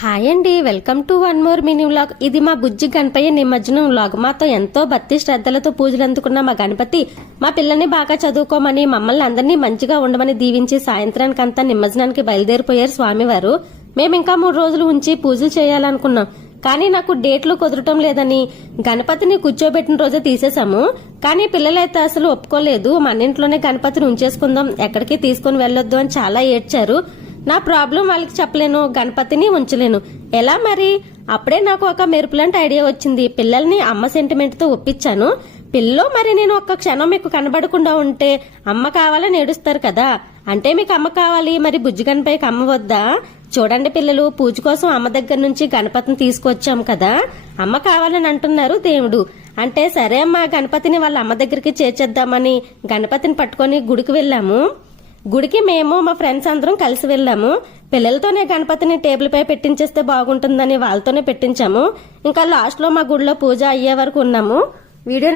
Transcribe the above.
Hi అండి, welcome to one more mini vlog. ఇది మా బుజ్జి గణపయ్య నిమజ్జనం వ్లాగ్. మాతో ఎంతో భక్తి శ్రద్ధలతో పూజలు అందుకున్న మా గణపతి మా పిల్లల్ని బాగా చదువుకోమని, మమ్మల్ని అందరినీ మంచిగా ఉండమని దీవించి సాయంత్రానికంతా నిమజ్జనానికి బయలుదేరిపోయారు స్వామివారు. మేము ఇంకా 3 రోజులు ఉంచి పూజలు చేయాలనుకున్నాం, కానీ నాకు డేట్లు కుదరటం లేదని గణపతిని కూర్చోబెట్టిన రోజే తీసేశాము. కానీ పిల్లలైతే అసలు ఒప్పుకోలేదు. మన ఇంట్లోనే గణపతిని ఉంచేసుకుందాం, ఎక్కడికి తీసుకుని వెళ్ళొద్దు అని చాలా ఏడ్చారు. నా ప్రాబ్లం వాళ్ళకి చెప్పలేను, గణపతిని ఉంచలేను, ఎలా మరి? అప్పుడే నాకు ఒక మెరుపులాంటి ఐడియా వచ్చింది. పిల్లల్ని అమ్మ సెంటిమెంట్ తో ఒప్పించాను. పిల్లో మరి నేను ఒక్క క్షణం మీకు కనబడకుండా ఉంటే అమ్మ కావాలని ఏడుస్తారు కదా, అంటే మీకు అమ్మ కావాలి, మరి బుజ్జి గణపయ్యకి అమ్మ వద్దా? చూడండి పిల్లలు, పూజ కోసం అమ్మ దగ్గర నుంచి గణపతిని తీసుకొచ్చాం కదా, అమ్మ కావాలని అంటున్నారు దేవుడు. అంటే సరే అమ్మ, గణపతిని వాళ్ళ అమ్మ దగ్గరికి చేర్చేద్దామని గణపతిని పట్టుకొని గుడికి వెళ్ళాము. గుడికి మేము మా ఫ్రెండ్స్ అందరం కలిసి వెళ్ళాము. పిల్లలతోనే గణపతిని టేబుల్ పై పెట్టించేస్తే బాగుంటుందని వాళ్ళతోనే పెట్టించాము. ఇంకా లాస్ట్ లో మా గుడిలో పూజ అయ్యే వరకు ఉన్నాము. వీడియో